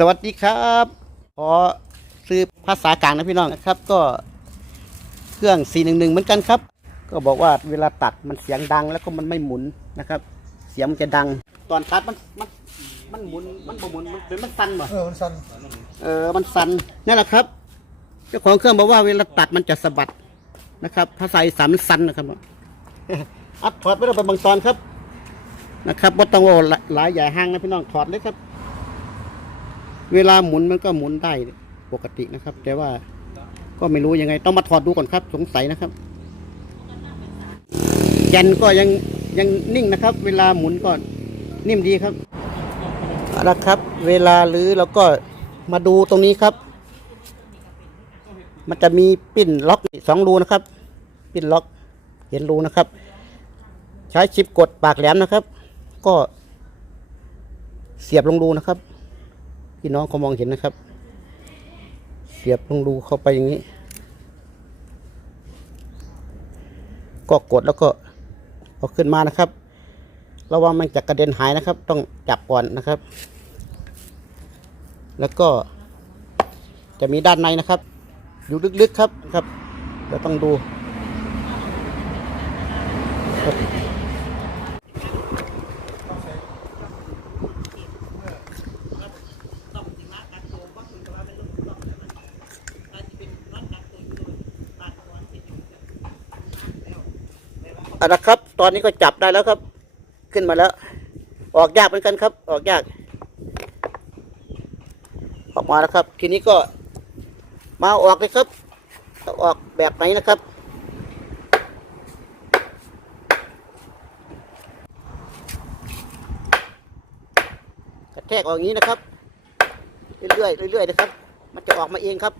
สวัสดีครับขอซื้อภาษากลางนะพี่น้องนะครับ ก็เครื่อง 411 เหมือนกันครับ ก็บอกว่าเวลาตัดมันเสียงดังแล้วก็มันไม่หมุนนะครับ เสียงมันจะดัง ตอนตัดมันมันมันหมุนมันบ่หมุนมันเป็นมันสั่นบ่เออมันสั่นเออมันสั่นนั่นแหละครับเจ้าของเครื่องบอกว่าเวลาตัดมันจะสะบัดนะครับภาษาอีสานมันสั่นนะครับอัดถอดไปเราไปบางตอนครับนะครับว่าต้องว่าหลายใหญ่ห้างนะพี่น้องถอดเลยครับ เวลาหมุนมันก็หมุนได้ปกตินะครับ แต่ว่าก็ไม่รู้ยังไง ต้องมาถอดดูก่อนครับ สงสัยนะครับ ยันก็ยังยังนิ่งนะครับ เวลาหมุนก็นิ่มดีครับเอาละครับ เวลาลื้อเราก็มาดูตรงนี้ครับ มันจะมีปิ้นล็อกสองรูนะครับ ปิ้นล็อกเห็นรูนะครับ ใช้ชิปกดปากแหลมนะครับ ก็เสียบลงรูนะครับ พี่น้องเขามองเห็นนะครับ เสียบลงรูเข้าไปอย่างนี้ ก็กดแล้วก็เอาขึ้นมานะครับ ระวังมันจะกระเด็นหายนะครับ ต้องจับก่อนนะครับ แล้วก็จะมีด้านในนะครับ อยู่ลึกๆครับครับเราต้องดูครับ อาละครับ ตอนนี้ก็จับได้แล้วครับ ขึ้นมาแล้ว ออกยากเหมือนกันครับ ออกยาก ออกมาแล้วครับ ทีนี้ก็มาออกเลยครับต้อออกแบบไหนนะครับ กระแทกออกอย่างนี้นะครับ เรื่อยๆเรื่อยๆนะครับ มันจะออกมาเองครับ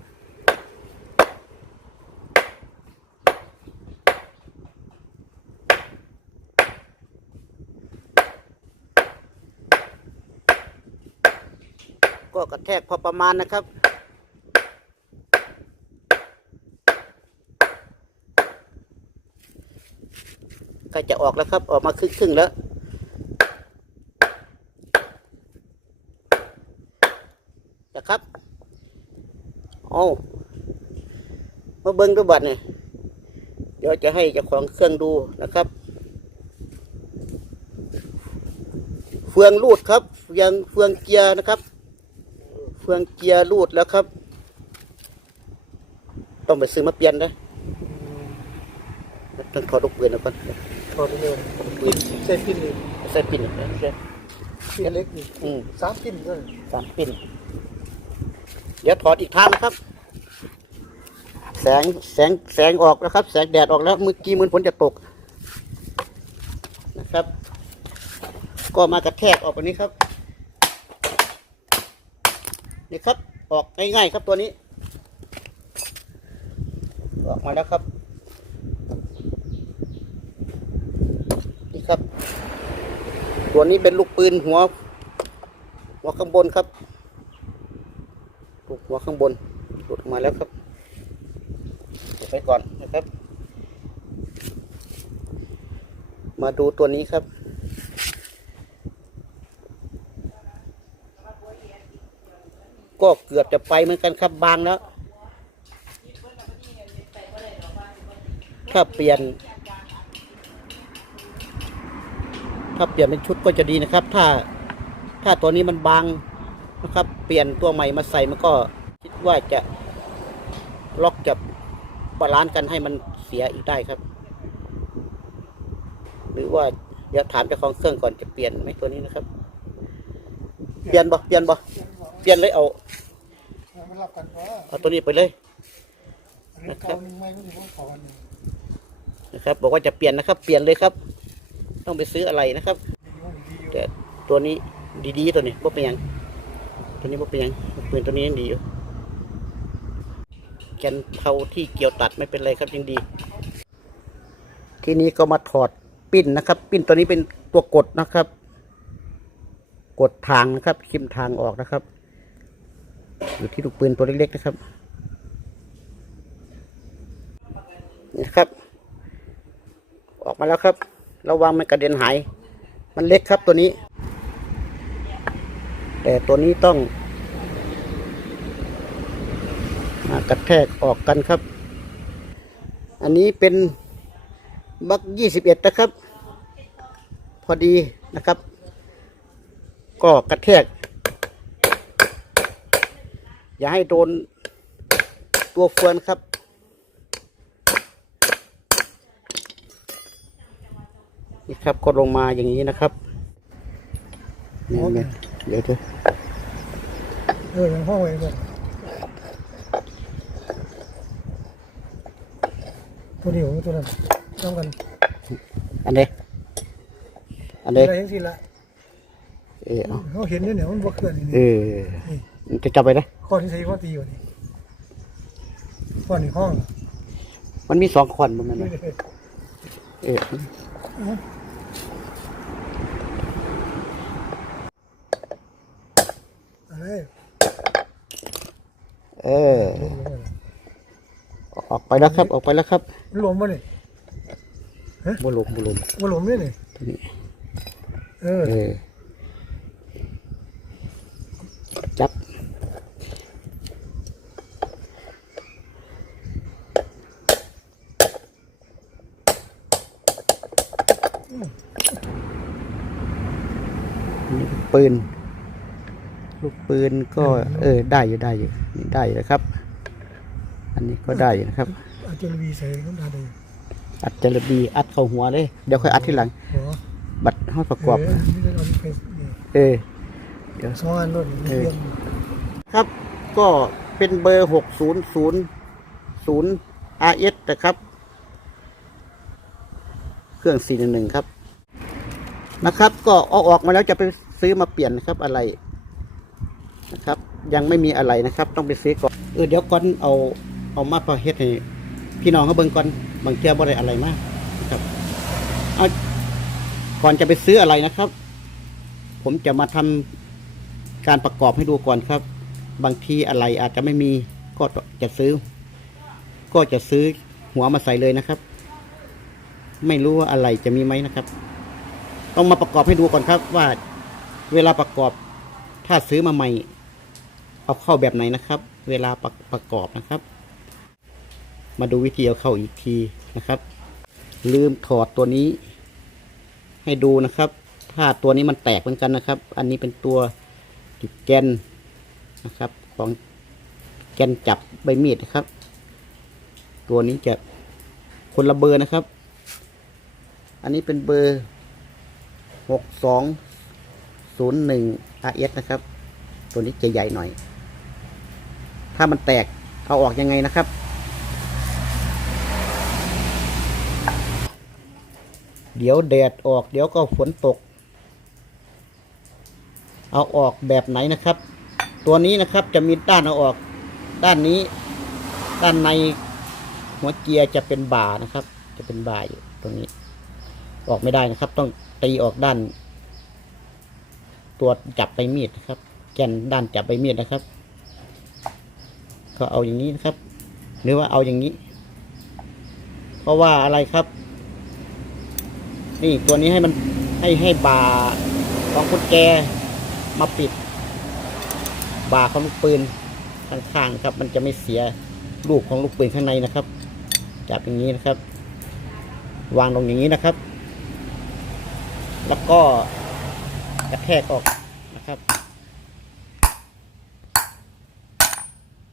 ก็กระแทกพอประมาณนะครับกล้จะออกแล้วครับ ออกมาครึ่งครึ่งๆแล้วนะครับเอามาเบิ้งดูบัตรเนี่ยเดี๋ยวจะให้เจ้าของเครื่องดูนะครับ เฟืองรูดครับเฟืองเฟืองเกียร์นะครับ ฟืองเกียร์รูดแล้วครับ ต้องไปซื้อมาเปลี่ยนนะต้องถอดลูกปืนนะก่อนถอดเร็วปืนใช้ปิ้นเลยใส่ปินอีกนะใช่ปิ้นเล็กนี่อืมสามปิ้นเลยสามปินเดี๋ยวถอดอีกทางนะครับ แสงแสงแสงออกแล้วครับ แสงแดดออกแล้วเมื่อกี้มือนฝนจะตกนะครับ ก็มากระแทกออกแบบนี้ครับ นี่ครับ ออกง่ายๆครับตัวนี้ ออกมาแล้วครับ นี่ครับ ตัวนี้เป็นลูกปืนหัว หัวข้างบนครับลูกหัวข้างบนหลุดออกมาแล้วครับเก็บไปก่อนนะครับ มาดูตัวนี้ครับ ก็เกือบจะไปเหมือนกันครับบางแล้วถ้าเปลี่ยน ถ้าเปลี่ยนเป็นชุดก็จะดีนะครับ ถ้าถ้าตัวนี้มันบางนะครับ เปลี่ยนตัวใหม่มาใส่มันก็คิดว่าจะล็อกจะบาลานซ์กันให้มันเสียอีกได้ครับ หรือว่าเดี๋ยวถามเจ้าของเครื่องก่อนจะเปลี่ยนไหมตัวนี้นะครับ เปลี่ยนบ่เปลี่ยนบ่ ลี่ยนเลยเอามันรับกันว่าเอาตัวนี้ไปเลยอันนี้เก่าหนึ่งไม่ก็ถือว่าขออันหนึ่งนะครับ บอกว่าจะเปลี่ยนนะครับ เปลี่ยนเลยครับ ต้องไปซื้ออะไรนะครับดีว่าดีอยู่แต่ตัวนี้ดีๆตัวนี้บ่เป็นหยังตัวนี้บ่เป็นหยังปืนตัวนี้ยังดีอยู่แกนเผาที่เกี่ยวตัดไม่เป็นไรครับยังดี ทีนี้ก็มาถอดปิ้นนะครับ ปิ้นตัวนี้เป็นตัวกดนะครับ กดทางนะครับคิมทางออกนะครับ อยู่ที่ลูกปืนตัวเล็กๆนะครับนะครับ ออกมาแล้วครับ ระวังมันกระเด็นหาย มันเล็กครับตัวนี้ แต่ตัวนี้ต้องมากระแทกออกกันครับ อันนี้เป็นบักยี่สิบเอ็ดนะครับ พอดีนะครับ ก็กระแทก อย่าให้โดนตัวเฟือนครับ นี่ครับก็ลงมาอย่างนี้นะครับนี่เนี่ยเดี๋ยวเถอะเออยังห้องไว้ก่อนตัวนี้ของตัวนั้นต้องกัน อันเดอันเดอะไรยังสิละเออเอาเขาเห็นเนี่ยเนี่ยมันบวกเกินเอนี่อจะจับไปนะ ข้อที่ใช้ข้อตีอยู่นี่ข้อนี้ห้องมันมีสองขอนมันนั่นนะเอออะไรเออ ออกไปแล้วครับ ออกไปแล้วครับมันหลวมป่ะนี่บุลุมบุลุมมันหลวมเนี่ยนี่ตัวนี้เออ เออ นี่ปืน ลูกปืนก็ เออ ได้อยู่ได้อยู่นี่ได้อยู่นะครับ อันนี้ก็ได้อยู่นะครับ อาจารย์วีใส่น้ำตาดีอัดจระบีอัดเข้าหัวเลย เดี๋ยวค่อยอัดทีหลัง หัวบัตรห้องประกอบเออนี่เราไปนี่เออเดี๋ยวสองอันรถนี่เรียนครับก็เป็นเบอร์หกศูนย์ศูนย์ศูนย์ RS นะครับ เครื่องสี่หนึ่งหนึ่งครับ นะครับ ก็เอาออกมาแล้วจะไปซื้อมาเปลี่ยนนะครับอะไรนะครับ ยังไม่มีอะไรนะครับ ต้องไปซื้อก่อนเออเดี๋ยวก่อนเอาเอามาพอเฮ็ดให้พี่น้องเขาเบิ่งก่อนบางเจ้าบ่ได้อะไรมากนะครับเอาก่อนจะไปซื้ออะไรนะครับ ผมจะมาทำการประกอบให้ดูก่อนครับ บางทีอะไรอาจจะไม่มีก็จะซื้อ ก็จะซื้อหัวมาใส่เลยนะครับ ไม่รู้ว่าอะไรจะมีไหมนะครับ ต้องมาประกอบให้ดูก่อนครับว่าเวลาประกอบถ้าซื้อมาใหม่ เอาเข้าแบบไหนนะครับ เวลาประประกอบนะครับ มาดูวิธีเอาเข้าอีกทีนะครับ ลืมถอดตัวนี้ ให้ดูนะครับ ถ้าตัวนี้มันแตกเหมือนกันนะครับ อันนี้เป็นตัวจุดแกนนะครับ ของแกนจับใบมีดนะครับ ตัวนี้จะคนละเบอร์นะครับ อันนี้เป็นเบอร์ หกสองศูนย์หนึ่ง RS นะครับ ตัวนี้จะใหญ่หน่อย ถ้ามันแตกเอาออกยังไงนะครับ เดี๋ยวแดดออก เดี๋ยวก็ฝนตก เอาออกแบบไหนนะครับ ตัวนี้นะครับจะมีด้านเอาออก ด้านนี้ ด้านในหัวเกียร์จะเป็นบ่านะครับ จะเป็นบ่าอยู่ตรงนี้ ออกไม่ได้นะครับ ต้อง ตีออกด้าน ตัวจับใบมีดนะครับ แกนด้านจับใบมีดนะครับ ก็เอาอย่างนี้นะครับ หรือว่าเอาอย่างนี้ เพราะว่าอะไรครับ นี่ตัวนี้ให้มันให้ให้บาของกุญแจมาปิด บาของลูกปืนข้างๆครับ มันจะไม่เสียลูกของลูกปืนข้างในนะครับ จับอย่างนี้นะครับ วางลงอย่างนี้นะครับ แล้วก็กระแทกออกนะครับ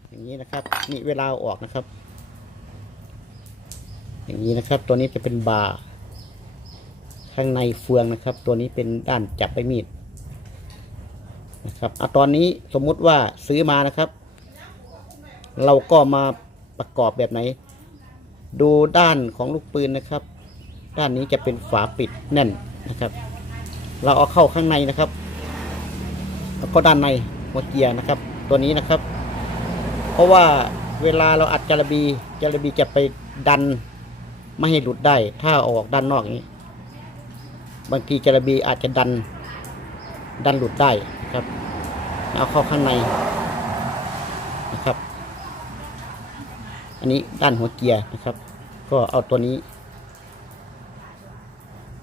อย่างนี้นะครับ นี่เวลาออกนะครับ อย่างนี้นะครับ ตัวนี้จะเป็นบาร์ข้างในเฟืองนะครับ ตัวนี้เป็นด้านจับใบมีดนะครับอาตอนนี้สมมุติว่าซื้อมานะครับ เราก็มาประกอบแบบไหน ดูด้านของลูกปืนนะครับ ด้านนี้จะเป็นฝาปิดแน่น นะครับ เราเอาเข้าข้างในนะครับแล้วก็ด้านในหัวเกียร์นะครับ ตัวนี้นะครับ เพราะว่าเวลาเราอัดจารบีจารบีจะไปดันไม่ให้หลุดได้ ถ้าออกด้านนอกนี้ บางทีจาระบีอาจจะดันดันหลุดได้นะครับ เอาเข้าข้างในนะครับ อันนี้ด้านหัวเกียร์นะครับ ก็เอาตัวนี้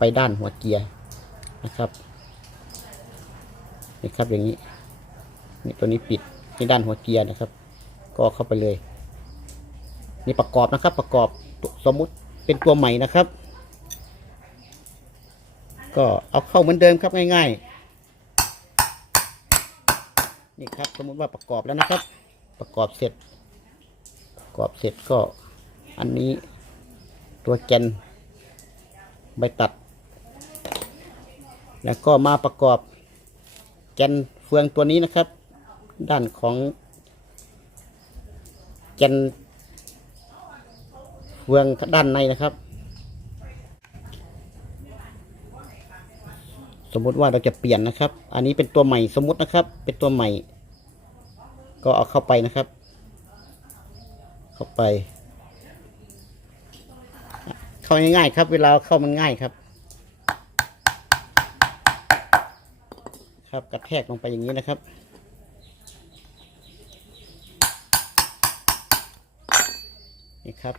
ไปด้านหัวเกียร์นะครับนี่ครับอย่างนี้นี่ตัวนี้ปิดที่ด้านหัวเกียร์นะครับ ก็เข้าไปเลย นี่ประกอบนะครับ ประกอบสมมุติเป็นตัวใหม่นะครับ ก็เอาเข้าเหมือนเดิมครับง่าย ๆ นี่ครับสมมุติว่าประกอบแล้วนะครับ ประกอบเสร็จ ประกอบเสร็จก็อันนี้ตัวแกนใบตัด แล้วก็มาประกอบแกนเฟืองตัวนี้นะครับ ด้านของแกนเฟืองด้านในนะครับ สมมุติว่าเราจะเปลี่ยนนะครับ อันนี้เป็นตัวใหม่สมมุตินะครับ เป็นตัวใหม่ ก็เอาเข้าไปนะครับ เข้าไป เข้าง่ายๆครับ เวลาเข้ามันง่ายครับ ครับกระแทกลงไปอย่างนี้นะครับ นี่ครับ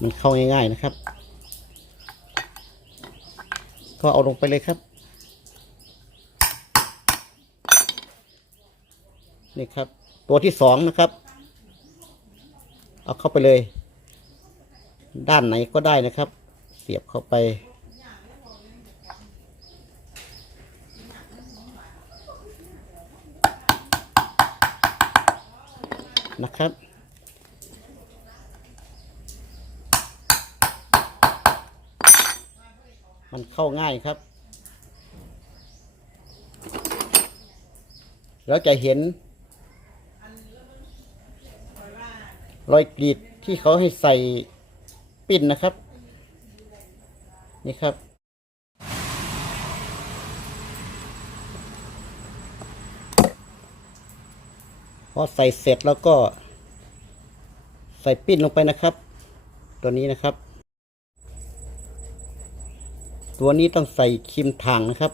มันเข้าง่ายๆนะครับ ก็เอาลงไปเลยครับ นี่ครับ ตัวที่สองนะครับ เอาเข้าไปเลย ด้านไหนก็ได้นะครับ เสียบเข้าไป นะครับ มันเข้าง่ายครับเราจะเห็น รอยกรีดที่เขาให้ใส่ปิ้นนะครับ นี่ครับ พอใส่เสร็จแล้วก็ ใส่ปิ้นลงไปนะครับ ตัวนี้นะครับ ตัวนี้ต้องใส่ครีมทางนะครับ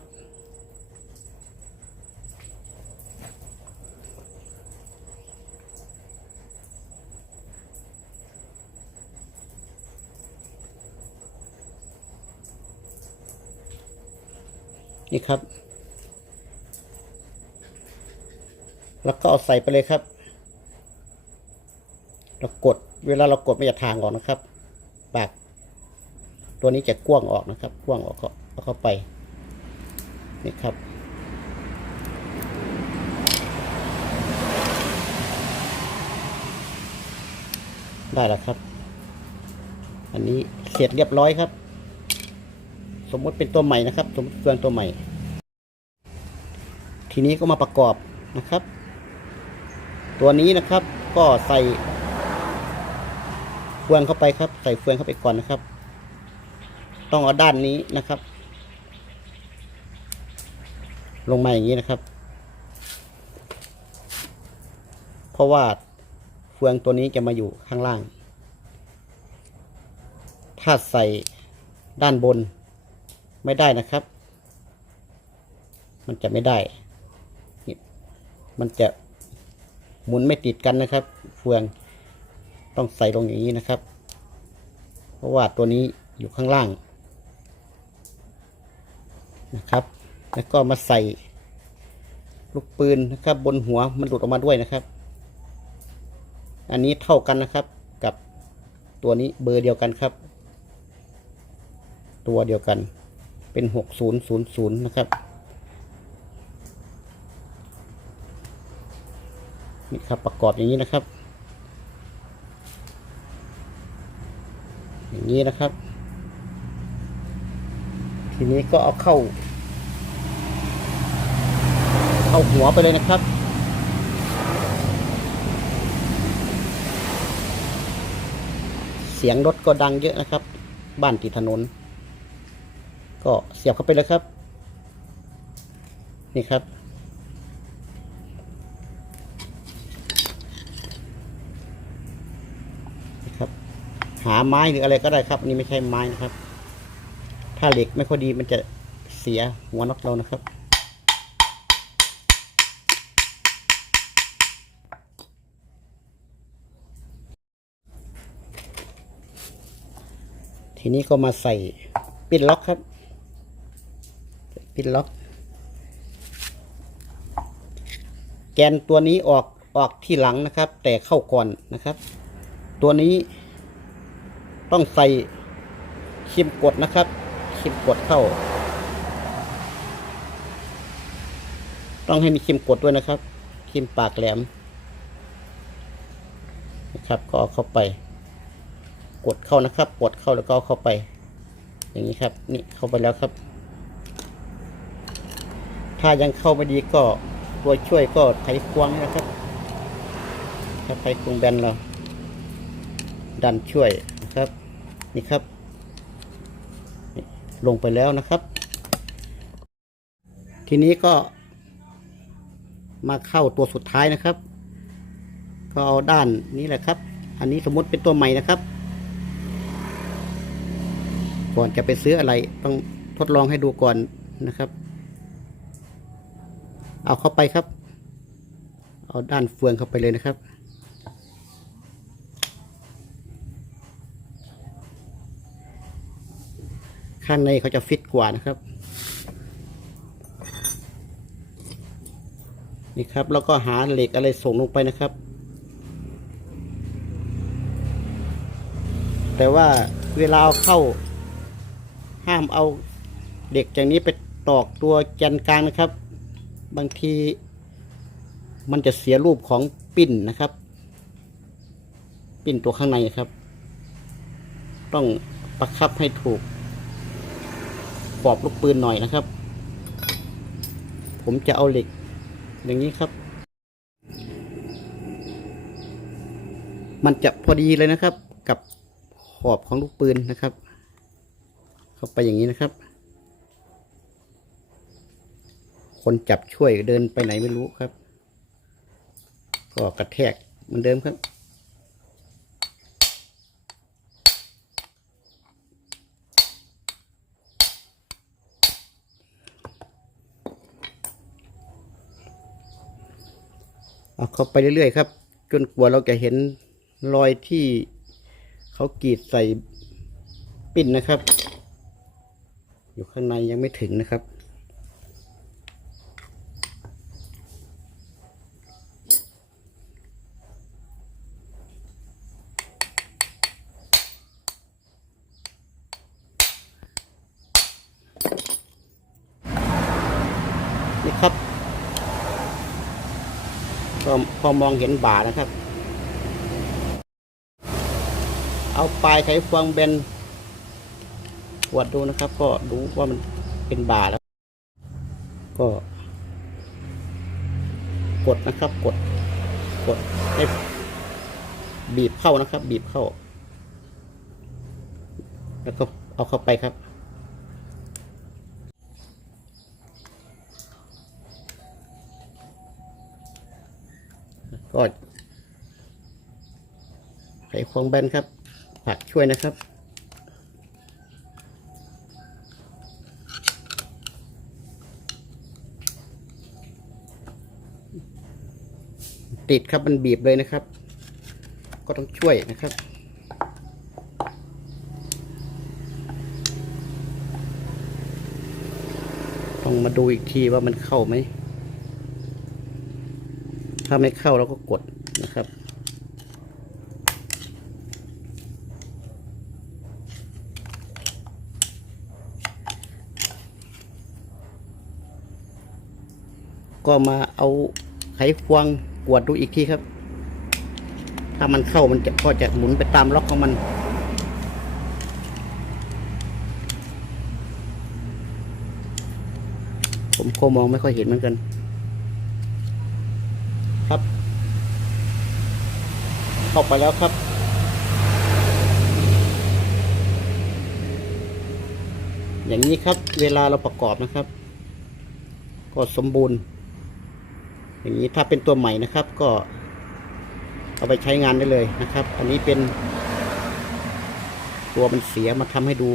นี่ครับ แล้วก็เอาใส่ไปเลยครับ เรากดเวลาเรากดไม่จะทางออกนะครับ ปาก ตัวนี้จะกว้างออกนะครับ กว้างออกก็เอาเข้าไป นี่ครับได้แล้วครับ อันนี้เสร็จเรียบร้อยครับ สมมติเป็นตัวใหม่นะครับ สมมติเฟืองตัวใหม่ ทีนี้ก็มาประกอบนะครับ ตัวนี้นะครับก็ใส่เฟืองเข้าไปครับ ใส่เฟืองเข้าไปก่อนนะครับ ต้องเอาด้านนี้นะครับ ลงมาอย่างนี้นะครับ เพราะว่าเฟืองตัวนี้จะมาอยู่ข้างล่าง ถ้าใส่ด้านบนไม่ได้นะครับ มันจะไม่ได้ มันจะ หมุนไม่ติดกันนะครับ เฟืองต้องใส่ลงอย่างนี้นะครับ เพราะว่าตัวนี้อยู่ข้างล่างนะครับ แล้วก็มาใส่ลูกปืนนะครับ บนหัวมันหลุดออกมาด้วยนะครับ อันนี้เท่ากันนะครับกับตัวนี้เบอร์เดียวกันครับ ตัวเดียวกันเป็นหกศูนย์ศูนย์ศูนย์นะครับ นี่ครับประกอบอย่างนี้นะครับ อย่างนี้นะครับ ทีนี้ก็เอาเข้า เข้าหัวไปเลยนะครับเสียงรถก็ดังเยอะนะครับ บ้านติดถนน ก็เสียบเข้าไปเลยครับ นี่ครับ นี่ครับ หาไม้หรืออะไรก็ได้ครับนนี้ไม่ใช่ไม้นะครับ ถ้าเหล็กไม่ค่อยดีมันจะเสียหัวน็อตเรานะครับ ทีนี้ก็มาใส่ปิ้นล็อกครับปิ้นล็อก แกนตัวนี้ออกออกที่หลังนะครับ แต่เข้าก่อนนะครับ ตัวนี้ ต้องใส่ครีมกดนะครับครีมกดเข้า ต้องให้มีครีมกดด้วยนะครับครีมปากแหลมนะครับก็เข้าไป กดเข้านะครับ กดเข้าแล้วก็เข้าไป อย่างนี้ครับ นี่เข้าไปแล้วครับ ถ้ายังเข้าไม่ดีก็ตัวช่วยก็ไขควงนี่นะครับถ้าไขควงแบนเราดันช่วย นี่ครับลงไปแล้วนะครับ ทีนี้ก็มาเข้าตัวสุดท้ายนะครับ ก็เอาด้านนี้แหละครับ อันนี้สมมติเป็นตัวใหม่นะครับ ก่อนจะไปซื้ออะไรต้องทดลองให้ดูก่อนนะครับ เอาเข้าไปครับ เอาด้านเฟืองเข้าไปเลยนะครับ ข้างในเขาจะฟิตกว่านะครับ นี่ครับแล้วก็หาเหล็กอะไรส่งลงไปนะครับ แต่ว่าเวลาเอาเข้า ห้ามเอาเด็กอย่างนี้ไปตอกตัวแกนกลางนะครับ บางทีมันจะเสียรูปของปิ้นนะครับ ปิ้นตัวข้างในครับ ต้องประคับให้ถูก ปอบลูกปืนหน่อยนะครับ ผมจะเอาเหล็ก อย่างนี้ครับ มันจะพอดีเลยนะครับ กับขอบของลูกปืนนะครับ เข้าไปอย่างนี้นะครับ คนจับช่วยเดินไปไหนไม่รู้ครับ ก็กระแทกเหมือนเดิมครับ เอาเข้าไปเรื่อยๆครับ จนกว่าเราจะเห็นรอยที่เขากรีดใส่ปิ้นนะครับ อยู่ข้างในยังไม่ถึงนะครับ นี่ครับ ก็พ อมองเห็นบ่านะครับ เอาปลายไขควงเบนวัดดูนะครับ ก็ดูว่ามันเป็นบ่าแล้ว ก็ กดนะครับ กด กดให้บีบเข้านะครับ บีบเข้า แล้วก็เอาเข้าไปครับ ก็ไขควงแบนครับ ผักช่วยนะครับ ติดครับมันบีบเลยนะครับ ก็ต้องช่วยนะครับต้องมาดูอีกทีว่ามันเข้าไหม ถ้าไม่เข้าเราก็กดนะครับ ก็มาเอาไขควงกวดดูอีกทีครับ ถ้ามันเข้ามันจะก็จะหมุนไปตามล็อกของมันผมก็มองไม่ค่อยเห็นเหมือนกัน ครับ เข้าไปแล้วครับ อย่างนี้ครับ เวลาเราประกอบนะครับ ก็สมบูรณ์ อย่างนี้ถ้าเป็นตัวใหม่นะครับ ก็เอาไปใช้งานได้เลยนะครับ อันนี้เป็น ตัวมันเสียมาทำให้ดู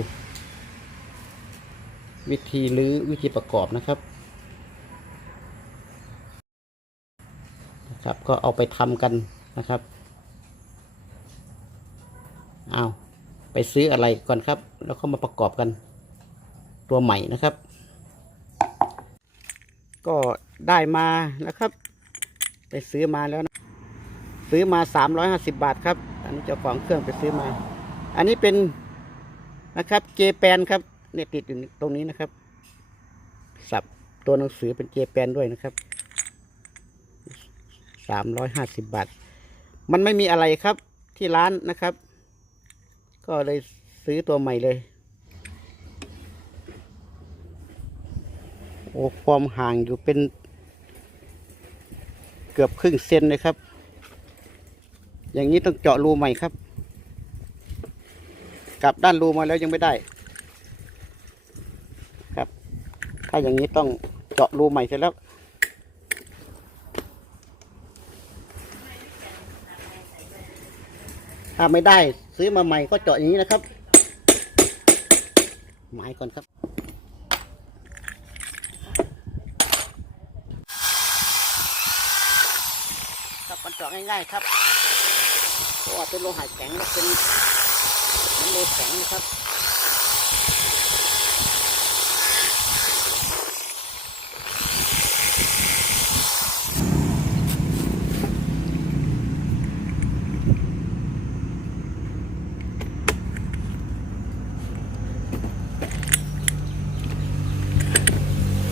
วิธีหรือวิธีประกอบนะครับ นะ ครับ ก็เอาไปทำกันนะครับเอาไปซื้ออะไรก่อนครับ แล้วก็มาประกอบกัน ตัวใหม่นะครับ ก็ได้มานะครับ ไปซื้อมาแล้วนะซื้อมาสามร้อยห้าสิบาทครับ อันนี้เจ้าของเครื่องไปซื้อมา อันนี้เป็นนะครับ เจแปนครับเนี่ยติดอยู่ตรงนี้นะครับ สับตัวหนังสือเป็นเจแปนด้วยนะครับ สามร้อยห้าสิบบาท มันไม่มีอะไรครับที่ร้านนะครับ ก็เลยซื้อตัวใหม่เลย โอ้ความห่างอยู่เป็น เกือบครึ่งเซนเลยครับ อย่างนี้ต้องเจาะรูใหม่ครับ กลับด้านรูมาแล้วยังไม่ได้ ครับ ถ้าอย่างนี้ต้องเจาะรูใหม่เสร็จแล้ว ถ้าไม่ได้ซื้อมาใหม่ก็เจาะอย่างนี้นะครับ หมายก่อนครับครับมันเจาะง่ายๆครับเพราะว่าเป็นโลหะแข็งและเป็นน้ำโลแข็งนะครับ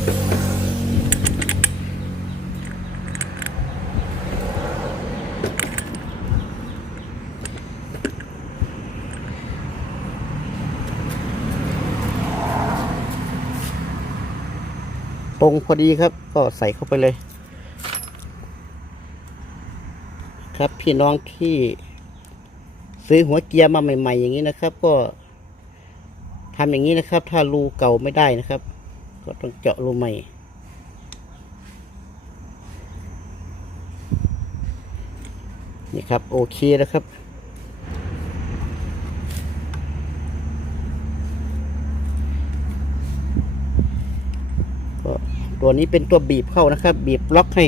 ตรงพอดีครับก็ใส่เข้าไปเลย ครับพี่น้องที่ซื้อหัวเกียร์มาใหม่ ๆ อย่างนี้นะครับ ก็ทำอย่างนี้นะครับ ถ้ารูเก่าไม่ได้นะครับ ก็ต้องเจาะรูใหม่ นี่ครับ โอเคแล้วครับ ก็ตัวนี้เป็นตัวบีบเข้านะครับ บีบล็อกให้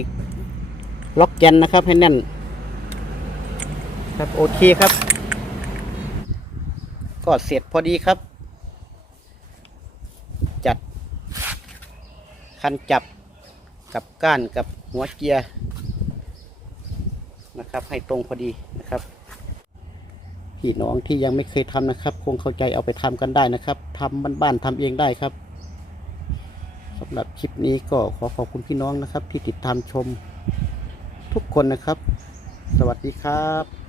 ล็อกแกนนะครับให้แน่น ครับโอเคครับ ก็เสร็จพอดีครับ จัด คันจับกับก้านกับหัวเกียร์นะครับ ให้ตรงพอดีนะครับพี่น้องที่ยังไม่เคยทำนะครับ คงเข้าใจเอาไปทำกันได้นะครับทำบ้านๆทำเองได้ครับสำหรับคลิปนี้ก็ขอขอบคุณพี่น้องนะครับ ที่ติดตามชมทุกคนนะครับ สวัสดีครับ